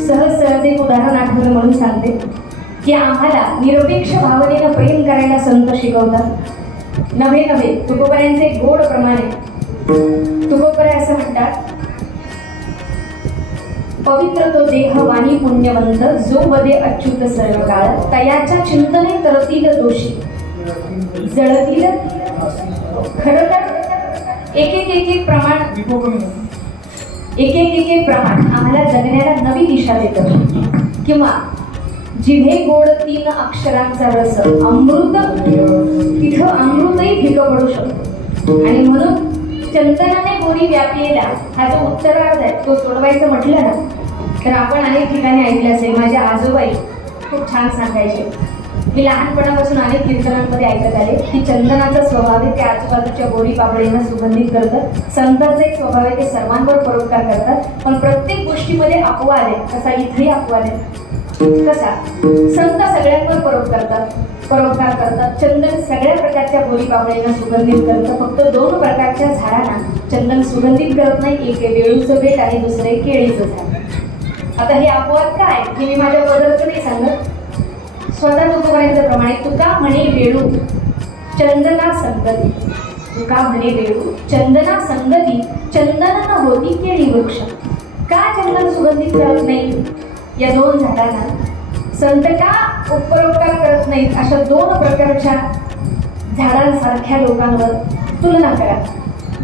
सहज एक उदाहरण आठवलं म्हणून सांगते की आम्हाला निरपेक्ष भावनेनं प्रेम करायला संत शिकवतात. नव्हे नव्हे तुकोबऱ्यांचे गोड प्रमाणे तुकोबरे असं म्हणतात, पवित्र तो देह वाणी पुण्यवंत जो वदे अच्युत सर्व काळ तयाच्या चिंतने तरतील दोषी जळतील. खरं तर एक प्रमाण एक प्रमाण आम्हाला जगण्याला नवी दिशा देतं. किंवा जिभे गोड 3 अक्षरांचा रस अमृत तिथं अमृतही फिकं पडू शकतो. आणि म्हणून चंदनाने गोरी व्यापलेला हा जो उत्तरार्ध आहे तो सोडवायचं म्हटलं ना तर आपण अनेक ठिकाणी ऐकलं असेल. माझे आजोबाई खूप छान सांगायचे. मी लहानपणापासून अनेक कीर्तनांमध्ये ऐकत आले की चंदनाचा स्वभाव आहे ते आजूबाजूच्या गोरी पापडींना सुगंधित करतं. संतांचा एक स्वभाव आहे ते सर्वांवर परोपकार करतात. पण प्रत्येक गोष्टीमध्ये अपवाद आहे. कसा इथेही अपवाद आहे. कसा संत सगळ्यांवर परोपकार करतात. चंदन सगळ्या प्रकारच्या गोरी पापडींना सुगंधित करतं. फक्त 2 प्रकारच्या झाडांना चंदन सुगंधित करत नाही. एक आहे वेळूचं बेट आणि दुसरे केळीचं झाड. आता हे अपवाद काय हे मी माझ्या बदलचं नाही सांगत. स्वतः तुकोबऱ्यांचं प्रमाणे तुका म्हणे वेळू चंदना संगती. तुका म्हणे वेळू चंदना संगती चंदन न होती केळी वृक्ष. का चंदन सुगंधित करत नाही या 2 झाडांना? संत का उपरोपकार करत नाहीत अशा 2 प्रकारच्या झाडांसारख्या लोकांवर तुलना करा.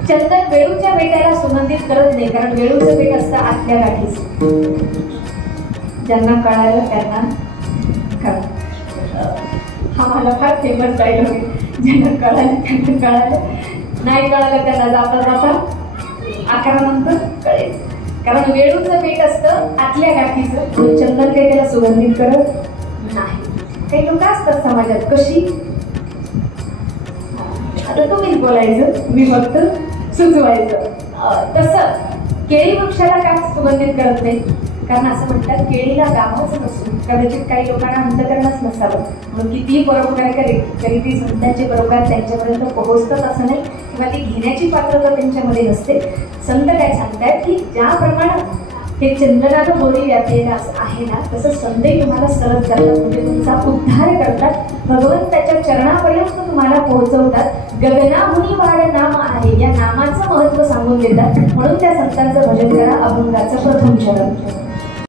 चंदन वेळूच्या बेटाला सुगंधित करत नाही कारण वेळूचं बेट असतं आतल्या गाठीचं. ज्यांना कळालं त्यांना कळलं. हा मला फार फेमस डायलॉग आहे. ज्यांना कळालं त्यांना कळालं, नाही कळालं त्यांना जाता जाता आकारानंतर कळेल. कारण वेळूचं पेट असतं आतल्या गाठीचं. चंदन काही त्याला सुगंधित करत नाही. काही लोक असतात समाजात कशी. आता तुम्हीच बोलायचं मी फक्त सुचवायचं. तसं केळी वृक्षाला का सुगंधित करत नाही? कारण असं म्हणतात केळीला गावाच नसून कदाचित काही लोकांना अंतकरणच नसावं म्हणून कितीही परोपकार करेल तरी ती संतांचे परोपकार त्यांच्यापर्यंत पोहोचतात असं नाही किंवा ती घेण्याची पात्रता त्यांच्यामध्ये नसते. संत काय सांगतात की ज्याप्रमाणे हे चंदनानं गोरी व्यापलेलं आहे ना तसं संतही तुम्हाला सरळ करतात. म्हणजे तुमचा उद्धार करतात. भगवंत त्याच्या चरणापर्यंत तुम्हाला पोहोचवतात. गगनाहुनी वाढ नाम आहे या नामाचं महत्व सांगून देतात. म्हणून त्या संतांचं भजन करा. अभंगाचं प्रथम चरण.